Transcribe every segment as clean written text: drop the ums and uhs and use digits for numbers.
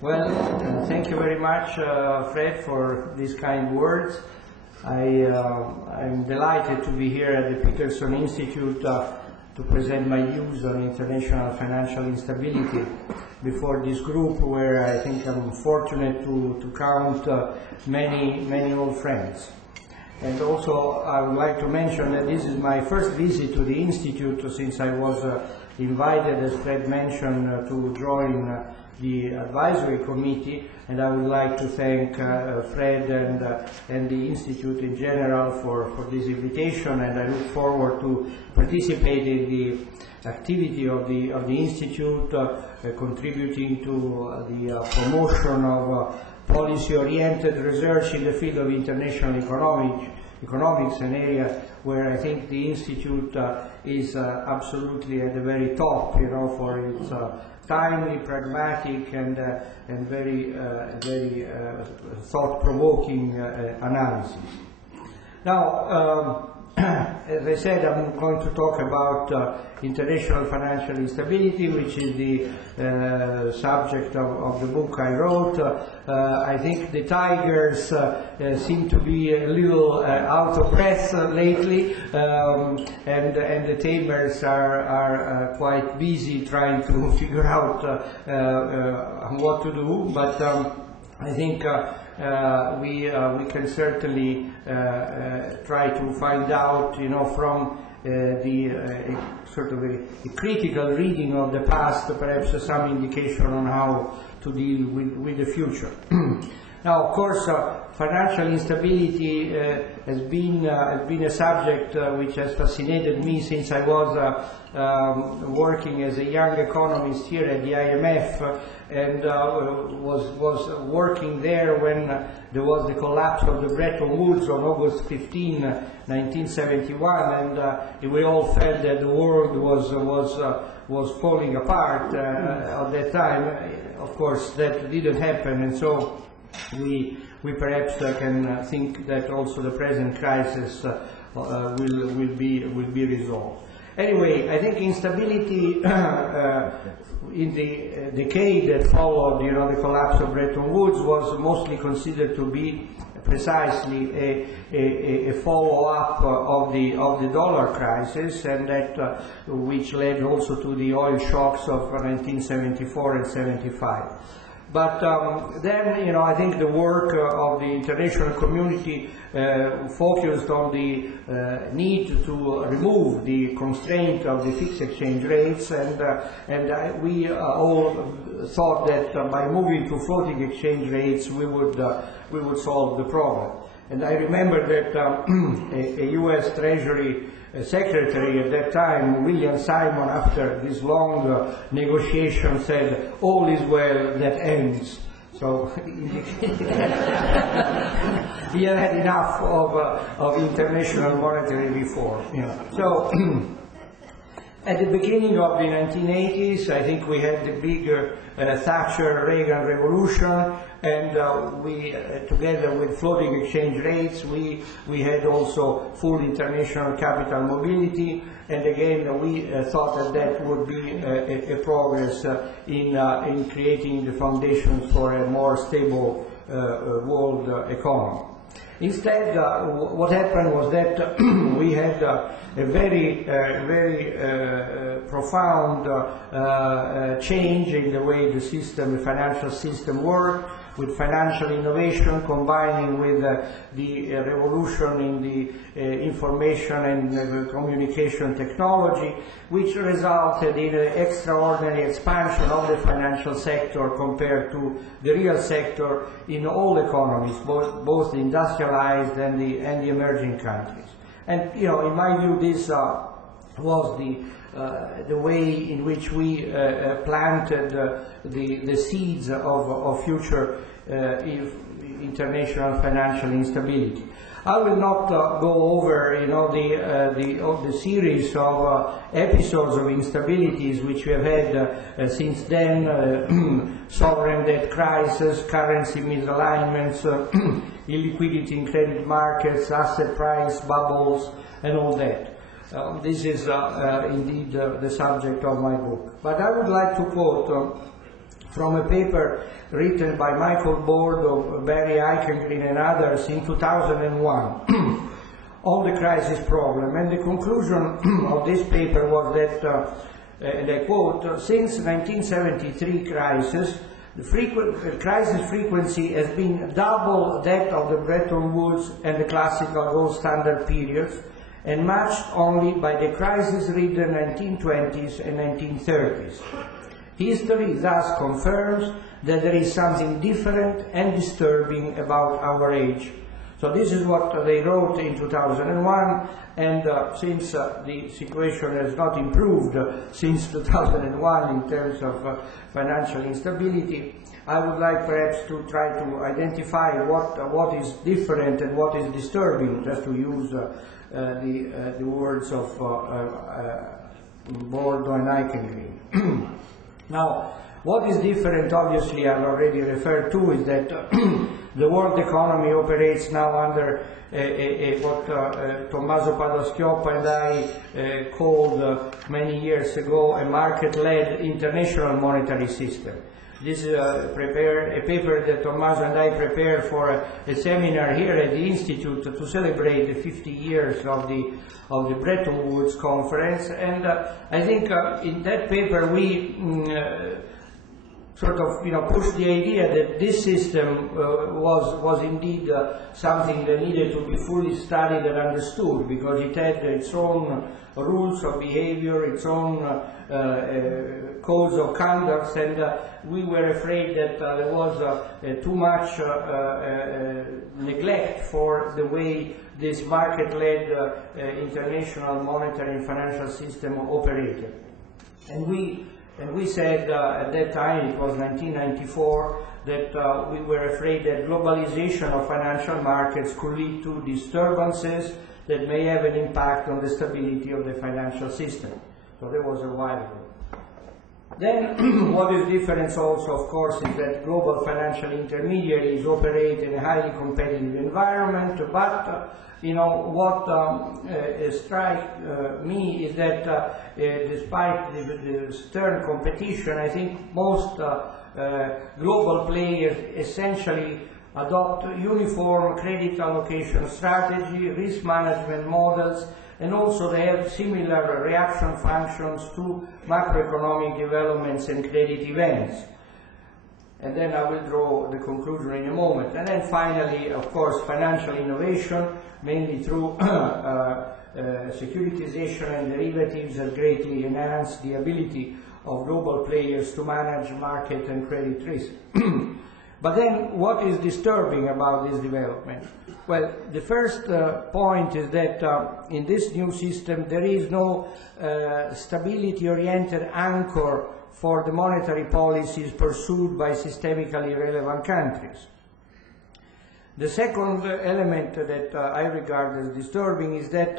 Thank you very much, Fred, for these kind words. I'm delighted to be here at the Peterson Institute to present my views on international financial instability before this group, where I think I'm fortunate to count many old friends. And also I would like to mention that this is my first visit to the Institute since I was invited, as Fred mentioned, to join the advisory committee, and I would like to thank Fred and the Institute in general for this invitation, and I look forward to participating in the activity of the Institute, contributing to the promotion of policy-oriented research in the field of international economics, an area where I think the Institute is absolutely at the very top, for its timely, pragmatic, and very thought-provoking analysis. Now, as I said, I'm going to talk about international financial instability, which is the subject of the book I wrote. I think the tigers seem to be a little out of breath lately, and the tamers are quite busy trying to figure out what to do. But I think we can certainly try to find out, from the sort of a critical reading of the past, perhaps some indication on how to deal with the future. Now, of course, financial instability has been a subject which has fascinated me since I was working as a young economist here at the IMF, and was working there when there was the collapse of the Bretton Woods on August 15, 1971, and we all felt that the world was falling apart at that time. Of course, that didn't happen, and so we perhaps can think that also the present crisis will be resolved. Anyway, I think instability in the decade that followed, the collapse of Bretton Woods was mostly considered to be precisely a follow-up of the dollar crisis, and that which led also to the oil shocks of 1974 and 75. But then, I think the work of the international community focused on the need to remove the constraint of the fixed exchange rates, and we all thought that by moving to floating exchange rates we would solve the problem. And I remember that a U.S. Treasury Secretary at that time, William Simon, after this long negotiation, said, "All is well that ends." So he had enough of international monetary reform. So at the beginning of the 1980s, I think we had the big Thatcher-Reagan revolution, and we, together with floating exchange rates, we had also full international capital mobility, and again we thought that would be a progress in creating the foundations for a more stable world economy. Instead, what happened was that we had a very profound change in the way the financial system worked, with financial innovation combining with the revolution in the information and communication technology, which resulted in an extraordinary expansion of the financial sector compared to the real sector in all economies, both the industrialized and the emerging countries. And in my view, this was the way in which we planted the seeds of future international financial instability. I will not go over, the series of episodes of instabilities which we have had since then: sovereign debt crisis, currency misalignments, illiquidity in credit markets, asset price bubbles, and all that. This is indeed the subject of my book. But I would like to quote from a paper written by Michael Bordo, Barry Eichengreen and others in 2001 on the crisis problem. And the conclusion of this paper was that, and I quote, since 1973 crisis, the crisis frequency has been double that of the Bretton Woods and the classical gold standard periods, and matched only by the crisis-ridden 1920s and 1930s. History thus confirms that there is something different and disturbing about our age. So this is what they wrote in 2001, and since the situation has not improved since 2001 in terms of financial instability, I would like perhaps to try to identify what is different and what is disturbing, just to use the words of Bordo and Eichengreen. Now, what is different, obviously, I've already referred to, is that the world economy operates now under what Tommaso Padoa-Schioppa and I called many years ago a market-led international monetary system. This is a paper that Tommaso and I prepared for a seminar here at the Institute to celebrate the 50 years of the Bretton Woods Conference, and I think in that paper we sort of pushed the idea that this system was indeed something that needed to be fully studied and understood, because it had its own rules of behavior, its own codes of conduct, and we were afraid that there was too much neglect for the way this market-led international monetary and financial system operated. And we said at that time, it was 1994, that we were afraid that globalization of financial markets could lead to disturbances that may have an impact on the stability of the financial system. So that was a while ago. Then what is different also, of course, is that global financial intermediaries operate in a highly competitive environment, but what strikes me is that despite the stern competition, I think most global players essentially adopt uniform credit allocation strategy, risk management models, and also they have similar reaction functions to macroeconomic developments and credit events. And then I will draw the conclusion in a moment. And then finally, of course, financial innovation, mainly through securitization and derivatives, has greatly enhanced the ability of global players to manage market and credit risk. But then, what is disturbing about this development? Well, the first point is that in this new system there is no stability-oriented anchor for the monetary policies pursued by systemically relevant countries. The second element that I regard as disturbing is that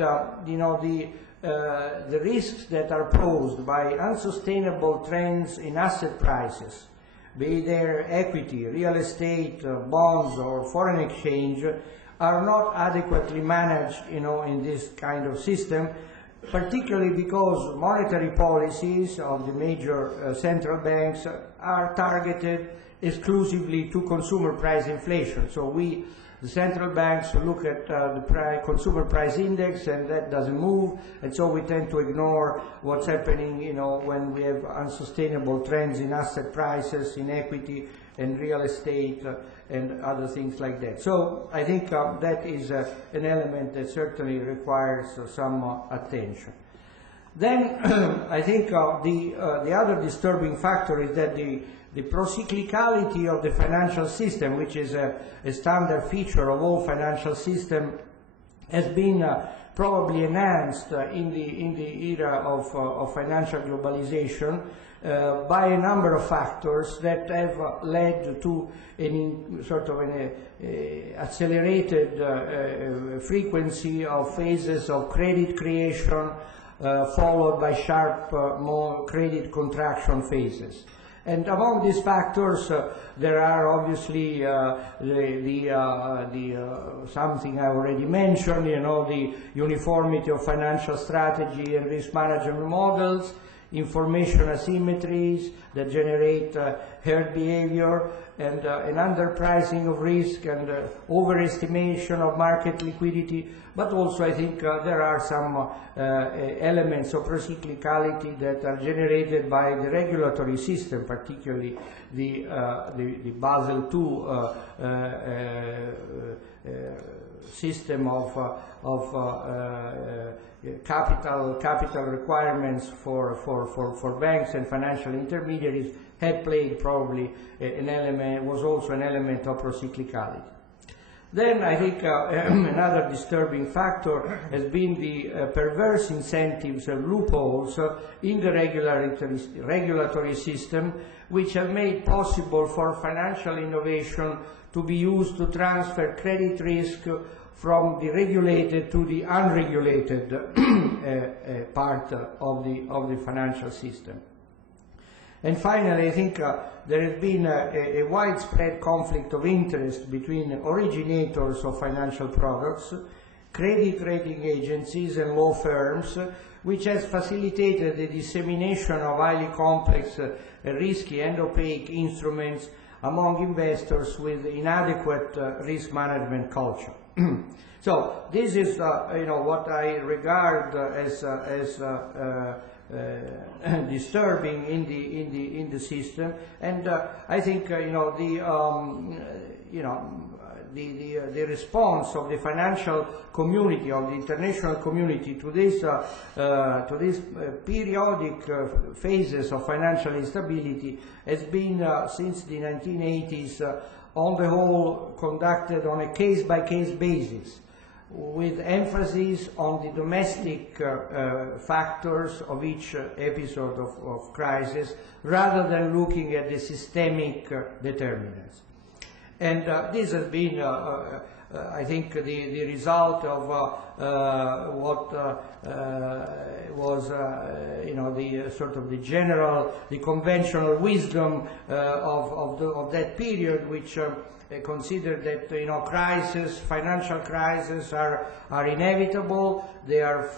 the risks that are posed by unsustainable trends in asset prices, be they equity, real estate, bonds, or foreign exchange, are not adequately managed, in this kind of system, particularly because monetary policies of the major central banks are targeted exclusively to consumer price inflation. So the central banks look at the consumer price index, and that doesn't move, and so we tend to ignore what's happening, when we have unsustainable trends in asset prices, in equity and real estate, and other things like that. So I think that is an element that certainly requires some attention. Then I think the other disturbing factor is that the procyclicality of the financial system, which is a standard feature of all financial systems, has been probably enhanced in the era of financial globalization by a number of factors that have led to an accelerated frequency of phases of credit creation, followed by sharp, more credit contraction phases. And among these factors, there are obviously something I already mentioned, the uniformity of financial strategy and risk management models. information asymmetries that generate herd behavior, and an underpricing of risk and overestimation of market liquidity. But also I think there are some elements of procyclicality that are generated by the regulatory system, particularly the Basel II system of capital requirements for banks and financial intermediaries had played probably an element, was also an element of procyclicality. Then I think another disturbing factor has been the perverse incentives and loopholes in the regulatory system, which have made possible for financial innovation to be used to transfer credit risk from the regulated to the unregulated part of the financial system. And finally, I think there has been a widespread conflict of interest between originators of financial products, credit rating agencies and law firms, which has facilitated the dissemination of highly complex, risky and opaque instruments among investors with inadequate risk management culture. So this is what I regard as disturbing in the system, and I think the response of the financial community, of the international community, to this periodic phases of financial instability has been since the 1980s on the whole conducted on a case-by-case basis, with emphasis on the domestic factors of each episode of crisis, rather than looking at the systemic determinants. And this has been, I think, the result of what was, the sort of the general, the conventional wisdom of that period, which considered that financial crises are inevitable. They are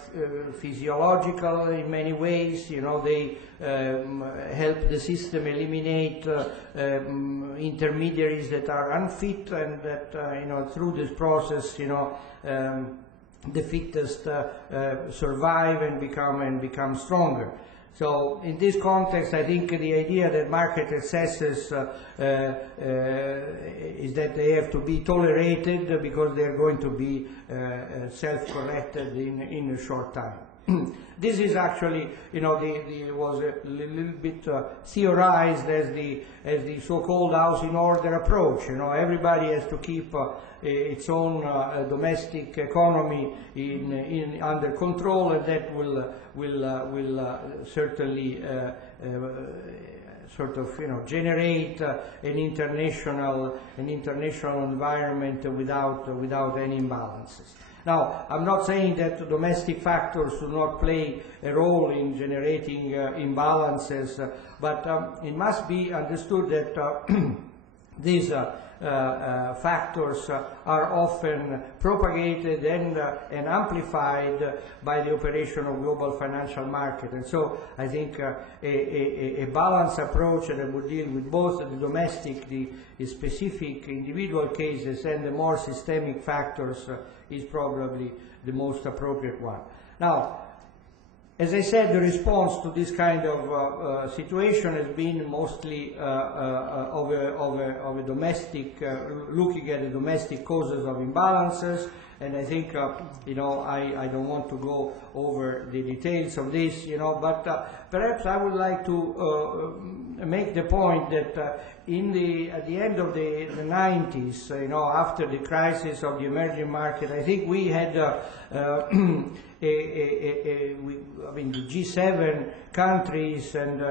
physiological in many ways. They help the system eliminate intermediaries that are unfit, and that through this process the fittest survive and become stronger. So in this context, I think the idea that market excesses is that they have to be tolerated because they are going to be self-corrected in a short time. This is actually, was a little bit theorized as the so-called house in order approach. Everybody has to keep its own domestic economy under control, and that will certainly sort of generate an international environment without any imbalances. Now, I'm not saying that domestic factors do not play a role in generating imbalances, but it must be understood that these factors are often propagated and amplified by the operation of global financial market. And so I think a balanced approach that would deal with both the domestic, the specific individual cases, and the more systemic factors is probably the most appropriate one. Now, as I said, the response to this kind of situation has been mostly of a domestic, looking at the domestic causes of imbalances, and I think, I don't want to go over the details of this, but perhaps I would like to make the point that at the end of the 90s, after the crisis of the emerging market, I think we had the G7 countries and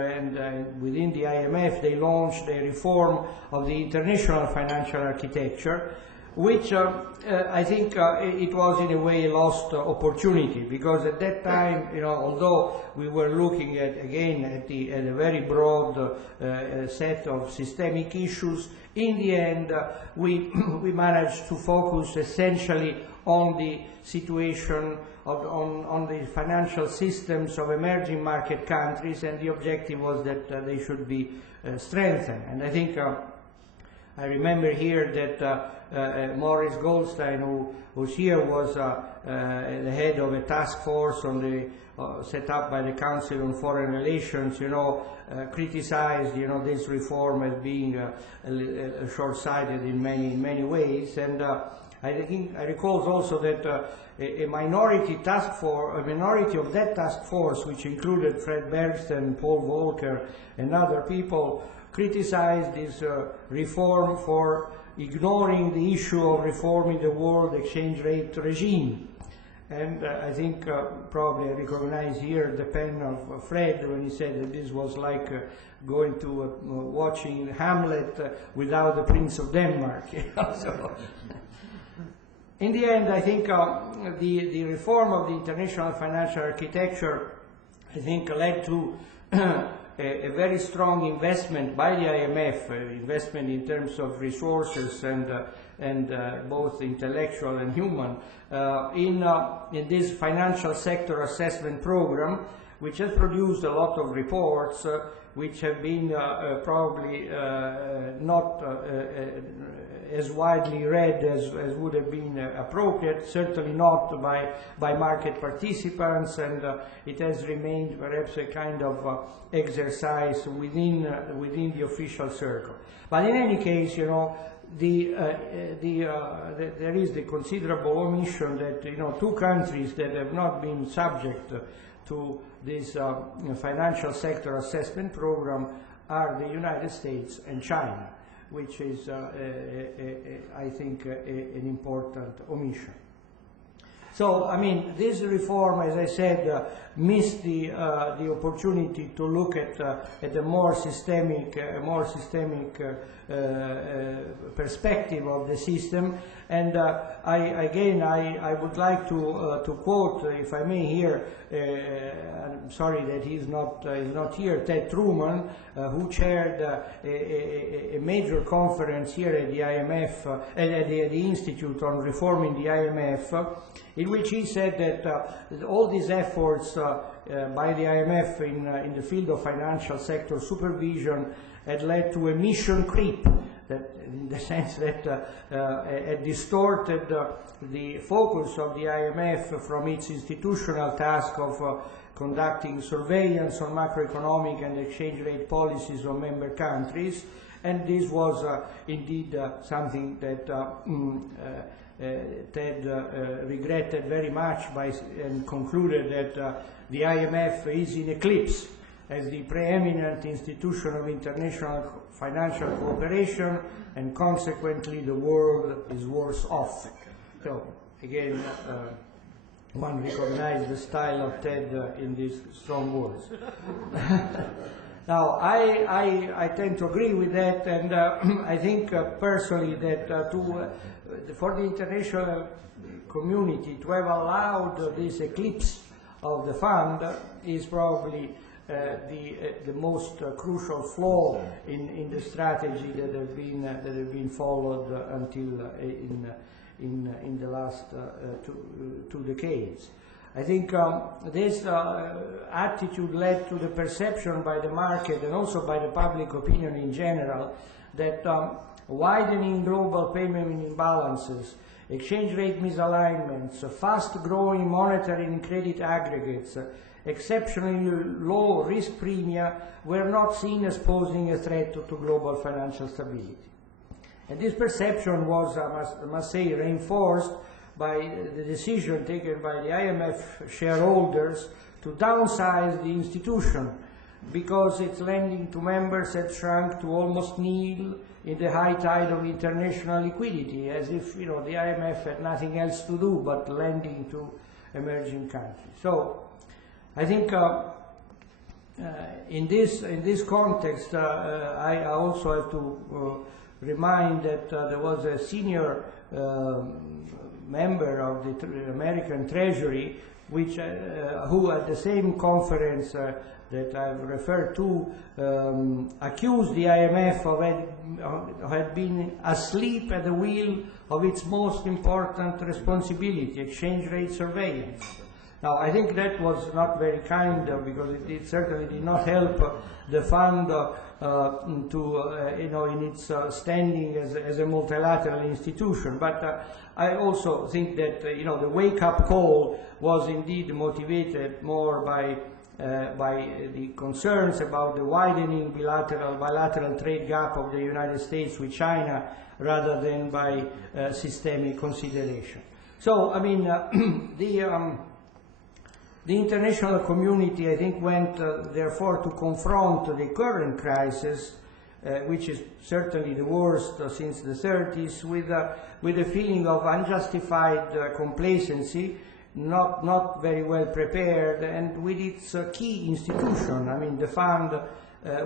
within the IMF, they launched a reform of the international financial architecture, which I think it was in a way a lost opportunity, because at that time, although we were looking at a very broad set of systemic issues, in the end we managed to focus essentially on the situation on the financial systems of emerging market countries, and the objective was that they should be strengthened. And I think I remember here that Maurice Goldstein, who was here, was the head of a task force on the set up by the Council on Foreign Relations, criticized, this reform as being short-sighted in many ways. And I recall also that a minority of that task force, which included Fred Bergsten, Paul Volcker, and other people, criticized this reform for ignoring the issue of reforming the world exchange rate regime. And I think probably I recognize here the pen of Fred when he said that this was like going to watching Hamlet without the Prince of Denmark. So, in the end, I think the reform of the international financial architecture, I think, led to a very strong investment by the IMF, investment in terms of resources and both intellectual and human, in this financial sector assessment program, which has produced a lot of reports which have been probably not as widely read as would have been appropriate, certainly not by market participants, and it has remained perhaps a kind of exercise within the official circle. But in any case, there is the considerable omission that two countries that have not been subject to this financial sector assessment program are the United States and China, which is, I think, an important omission. So, I mean, this reform, as I said, missed the opportunity to look at a more systemic perspective of the system. And I would like to quote, if I may, here. I'm sorry that he's not here. Ted Truman, who chaired a major conference here at the IMF, at the Institute on Reforming the IMF, in which he said that all these efforts by the IMF in the field of financial sector supervision had led to a mission creep, that in the sense that had distorted the focus of the IMF from its institutional task of conducting surveillance on macroeconomic and exchange rate policies of member countries, and this was indeed something that Ted regretted very much and concluded that the IMF is in eclipse as the preeminent institution of international financial cooperation, and consequently the world is worse off. So again, one recognizes the style of Ted in these strong words. Now, I tend to agree with that, and I think personally that for the international community to have allowed this eclipse of the fund is probably the most crucial flaw in the strategy that have been followed until in the last two decades. I think this attitude led to the perception by the market and also by the public opinion in general that widening global payment imbalances, exchange rate misalignments, fast-growing monetary and credit aggregates, exceptionally low risk premia were not seen as posing a threat to global financial stability. And this perception was, I must say, reinforced by the decision taken by the IMF shareholders to downsize the institution because its lending to members had shrunk to almost nil in the high tide of international liquidity, as if the IMF had nothing else to do but lending to emerging countries. So I think in this context, I also have to remind that there was a senior member of the American Treasury, who at the same conference that I've referred to accused the IMF of had been asleep at the wheel of its most important responsibility, exchange rate surveillance. Now, I think that was not very kind because it certainly did not help the fund in its standing as a multilateral institution. But I also think that the wake-up call was indeed motivated more by the concerns about the widening bilateral trade gap of the United States with China rather than by systemic consideration. So, I mean, the international community, I think, went therefore to confront the current crisis, which is certainly the worst since the 30s, with a feeling of unjustified complacency, not very well prepared, and with its key institution, I mean, the fund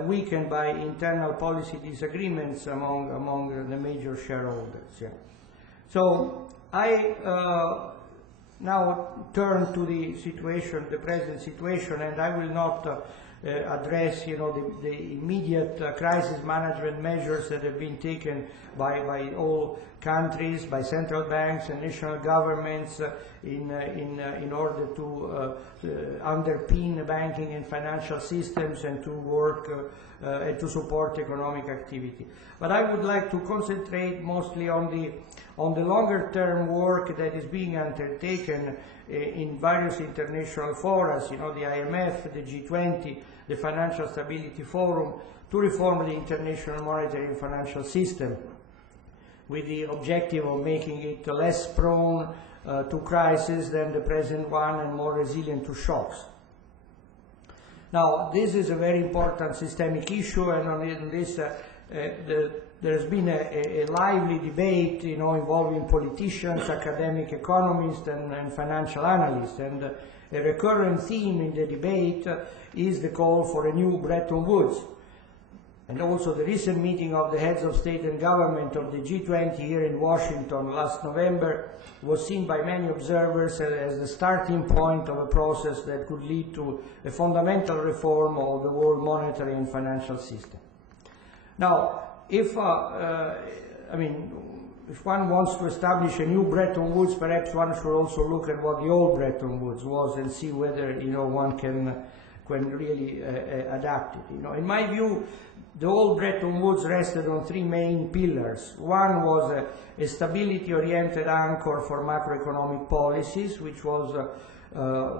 weakened by internal policy disagreements among the major shareholders. Yeah. So I now turn to the situation, the present situation, and I will not address, the immediate crisis management measures that have been taken by all countries, by central banks and national governments in order to underpin banking and financial systems and to work and to support economic activity. But I would like to concentrate mostly on the longer term work that is being undertaken in various international fora, the IMF, the G20, the Financial Stability Forum, to reform the international monetary and financial system with the objective of making it less prone to crisis than the present one and more resilient to shocks. Now, this is a very important systemic issue, and on this there's been a lively debate, involving politicians, academic economists, and financial analysts. And a recurrent theme in the debate is the call for a new Bretton Woods. And also the recent meeting of the heads of state and government of the G20 here in Washington last November was seen by many observers as the starting point of a process that could lead to a fundamental reform of the world monetary and financial system. Now, if one wants to establish a new Bretton Woods, perhaps one should also look at what the old Bretton Woods was and see whether one can really adapt it. In my view, the old Bretton Woods rested on three main pillars. One was a stability-oriented anchor for macroeconomic policies, which was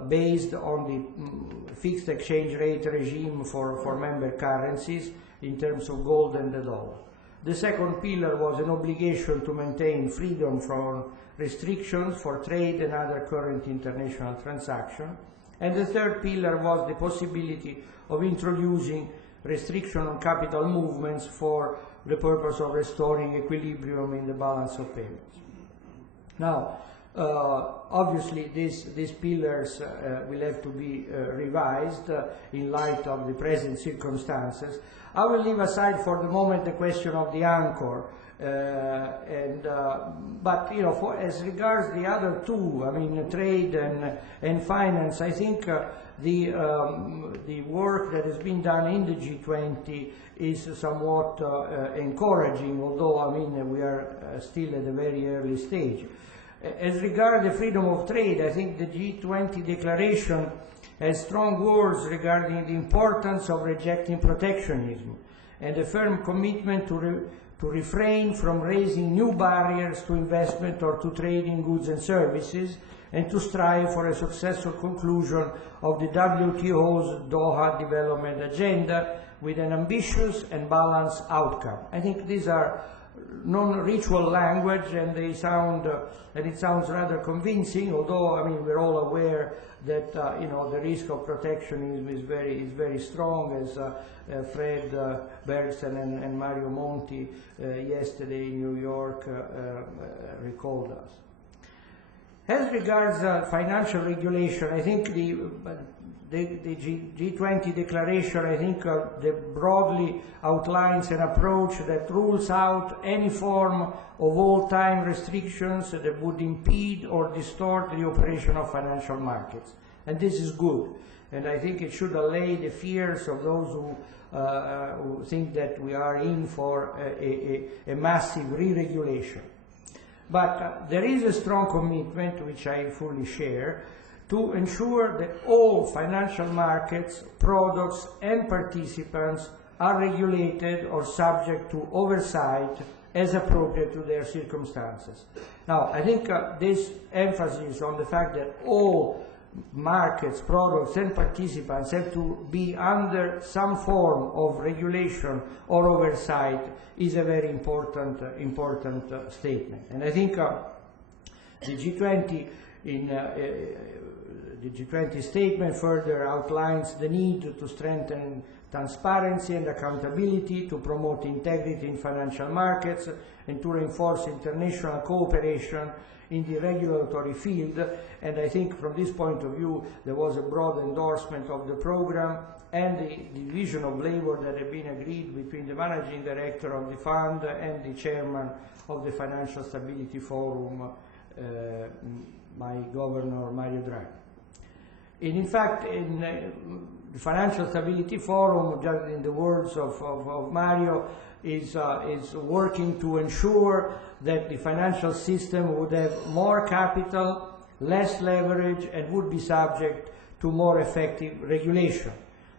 based on the fixed exchange rate regime for member currencies in terms of gold and the dollar. The second pillar was an obligation to maintain freedom from restrictions for trade and other current international transactions. And the third pillar was the possibility of introducing restriction on capital movements for the purpose of restoring equilibrium in the balance of payments. Now, obviously these pillars will have to be revised in light of the present circumstances. I will leave aside for the moment the question of the anchor, but as regards the other two, trade and finance, I think the work that has been done in the G20 is somewhat encouraging, although we are still at a very early stage. As regards the freedom of trade, I think the G20 declaration has strong words regarding the importance of rejecting protectionism and a firm commitment to refrain from raising new barriers to investment or to trade in goods and services, and to strive for a successful conclusion of the WTO's Doha Development Agenda with an ambitious and balanced outcome. I think these are non-ritual language, and it sounds rather convincing, although we're all aware that the risk of protectionism is very strong, as Fred Bergson and Mario Monti yesterday in New York recalled us. As regards financial regulation, I think the G20 declaration, I think, broadly outlines an approach that rules out any form of all-time restrictions that would impede or distort the operation of financial markets. And this is good. And I think it should allay the fears of those who think that we are in for a massive re-regulation. But there is a strong commitment, which I fully share, to ensure that all financial markets, products and participants are regulated or subject to oversight as appropriate to their circumstances. Now, I think this emphasis on the fact that all markets, products and participants have to be under some form of regulation or oversight is a very important statement. And I think the G20 the G20 statement further outlines the need to strengthen transparency and accountability, to promote integrity in financial markets, and to reinforce international cooperation in the regulatory field. And I think from this point of view, there was a broad endorsement of the program and the division of labor that had been agreed between the managing director of the fund and the chairman of the Financial Stability Forum, my governor, Mario Draghi. And in fact, in the Financial Stability Forum, just in the words of Mario, is working to ensure that the financial system would have more capital, less leverage, and would be subject to more effective regulation.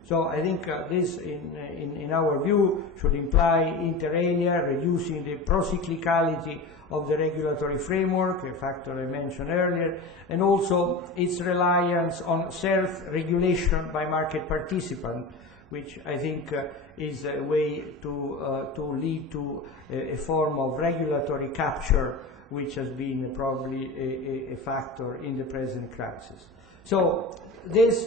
So I think this, in our view, should imply inter alia, reducing the procyclicality of the regulatory framework, a factor I mentioned earlier, and also its reliance on self-regulation by market participants, which I think is a way to lead to a form of regulatory capture, which has been probably a factor in the present crisis. So this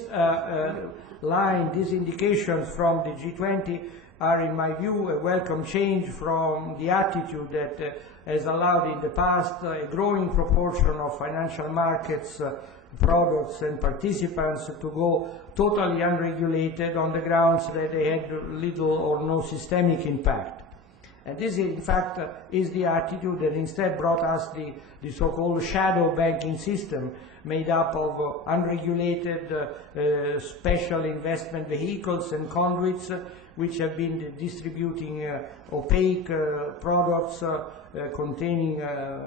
these indications from the G20 are, in my view, a welcome change from the attitude that has allowed in the past a growing proportion of financial markets, products and participants to go totally unregulated on the grounds that they had little or no systemic impact. And this, in fact, is the attitude that instead brought us the so-called shadow banking system, made up of unregulated special investment vehicles and conduits, which have been distributing opaque products containing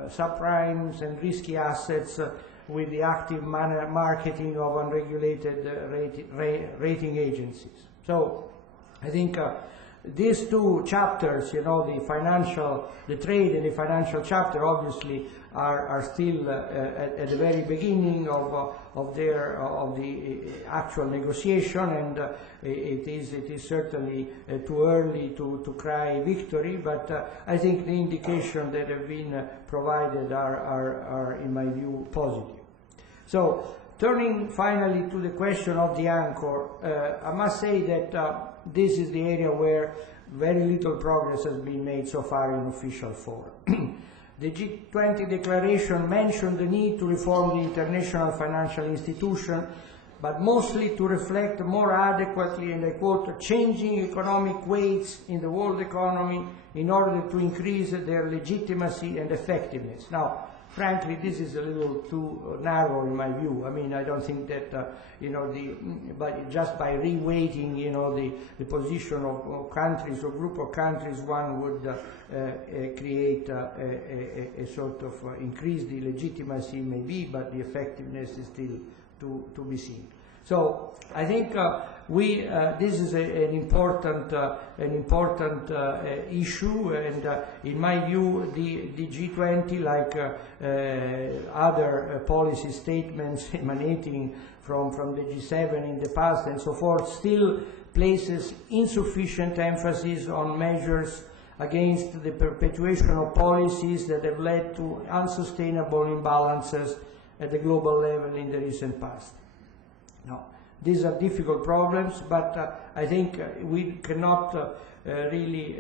subprimes and risky assets with the active marketing of unregulated rating agencies. So I think these two chapters, you know, the trade and the financial chapter, obviously are still at the very beginning of the actual negotiation, and it is certainly too early to cry victory. But I think the indications that have been provided are in my view positive. So turning finally to the question of the anchor, I must say that this is the area where very little progress has been made so far in official form. The G20 declaration mentioned the need to reform the international financial institution, but mostly to reflect more adequately, and I quote, changing economic weights in the world economy in order to increase their legitimacy and effectiveness. Now, frankly, this is a little too narrow in my view. I mean, I don't think that, you know, but just by reweighting, you know, the position of countries or group of countries, one would create a sort of increase the legitimacy maybe, but the effectiveness is still to be seen. So I think this is an important issue, and in my view, the G20, like other policy statements emanating from the G7 in the past and so forth, still places insufficient emphasis on measures against the perpetuation of policies that have led to unsustainable imbalances at the global level in the recent past. Now, these are difficult problems, but I think we cannot really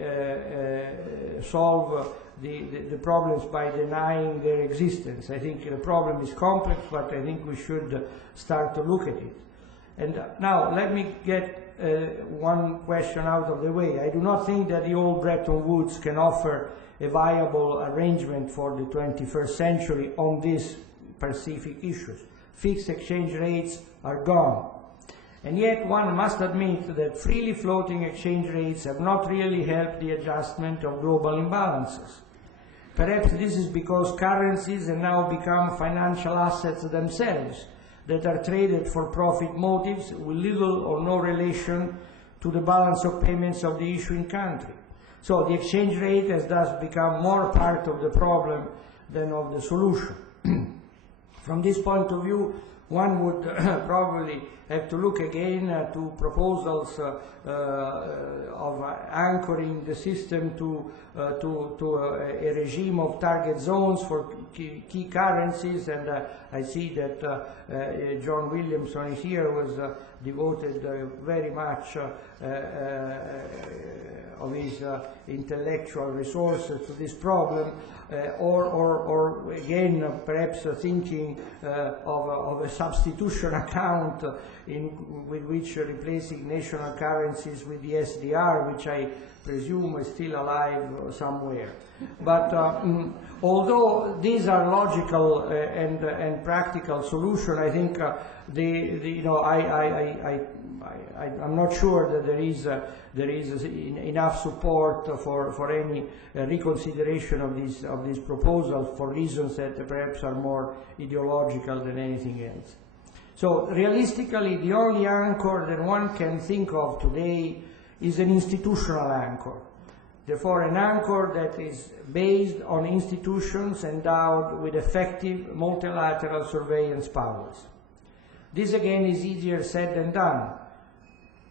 solve the problems by denying their existence. I think the problem is complex, but I think we should start to look at it. And now let me get one question out of the way. I do not think that the old Bretton Woods can offer a viable arrangement for the 21st century on these specific issues. Fixed exchange rates are gone. And yet one must admit that freely floating exchange rates have not really helped the adjustment of global imbalances. Perhaps this is because currencies have now become financial assets themselves that are traded for profit motives with little or no relation to the balance of payments of the issuing country. So the exchange rate has thus become more part of the problem than of the solution. From this point of view, one would probably have to look again to proposals of anchoring the system to a regime of target zones for key currencies, and I see that John Williamson here was devoted very much of his intellectual resources to this problem, or again perhaps thinking of a substitution account with which replacing national currencies with the SDR, which I presume is still alive somewhere. But although these are logical and practical solutions, I think I'm not sure that there is enough support for any reconsideration of these proposals, for reasons that perhaps are more ideological than anything else. So realistically, the only anchor that one can think of today is an institutional anchor. Therefore, an anchor that is based on institutions endowed with effective multilateral surveillance powers. This again is easier said than done.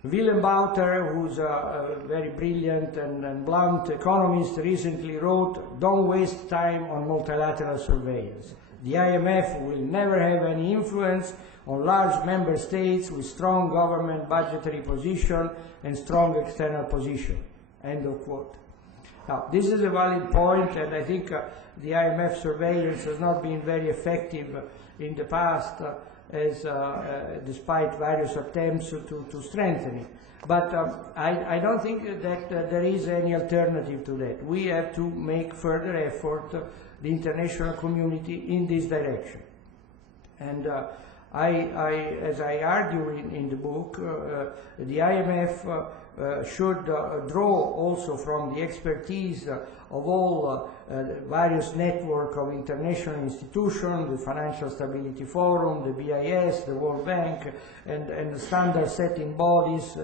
Willem Bouter, who's a very brilliant and blunt economist, recently wrote, "Don't waste time on multilateral surveillance. The IMF will never have any influence on large member states with strong government budgetary position and strong external position." End of quote. Now, this is a valid point, and I think the IMF surveillance has not been very effective in the past, despite various attempts to strengthen it. But I don't think that there is any alternative to that. We have to make further effort, the international community, in this direction. And as I argue in the book, the IMF should draw also from the expertise of all various network of international institutions, the Financial Stability Forum, the BIS, the World Bank, and standard setting bodies.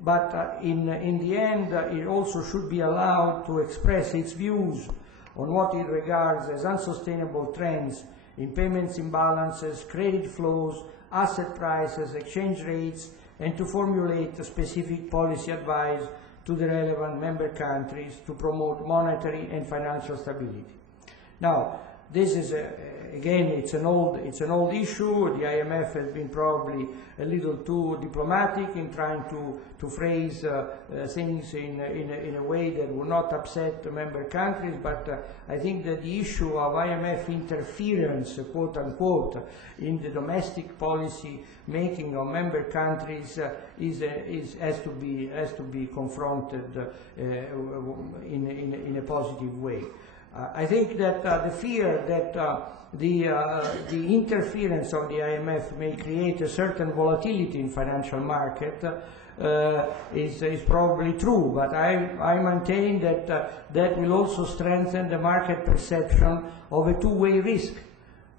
But in the end, it also should be allowed to express its views on what it regards as unsustainable trends in payments imbalances, credit flows, asset prices, exchange rates, and to formulate a specific policy advice to the relevant member countries to promote monetary and financial stability. Now, this is again, it's an old issue. The IMF has been probably a little too diplomatic in trying to phrase things in a way that will not upset the member countries. But I think that the issue of IMF interference, quote unquote, in the domestic policy making of member countries has to be confronted in a positive way. I think that the fear that the interference of the IMF may create a certain volatility in financial market is probably true, but I maintain that that will also strengthen the market perception of a two-way risk,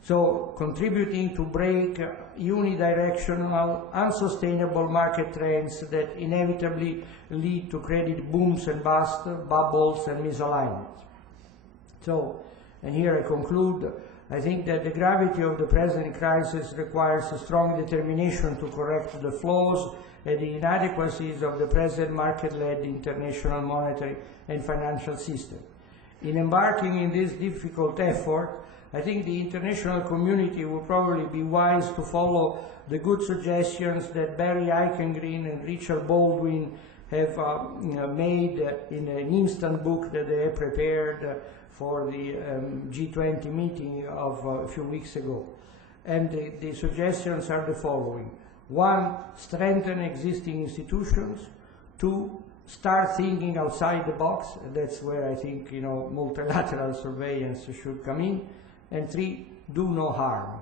so contributing to break unidirectional, unsustainable market trends that inevitably lead to credit booms and busts, bubbles and misalignments. So, and here I conclude, I think that the gravity of the present crisis requires a strong determination to correct the flaws and the inadequacies of the present market-led international monetary and financial system. In embarking in this difficult effort, I think the international community will probably be wise to follow the good suggestions that Barry Eichengreen and Richard Baldwin have made in an instant book that they have prepared for the G20 meeting of a few weeks ago. And the suggestions are the following. One, strengthen existing institutions. Two, start thinking outside the box. That's where I think, multilateral surveillance should come in. And three, do no harm.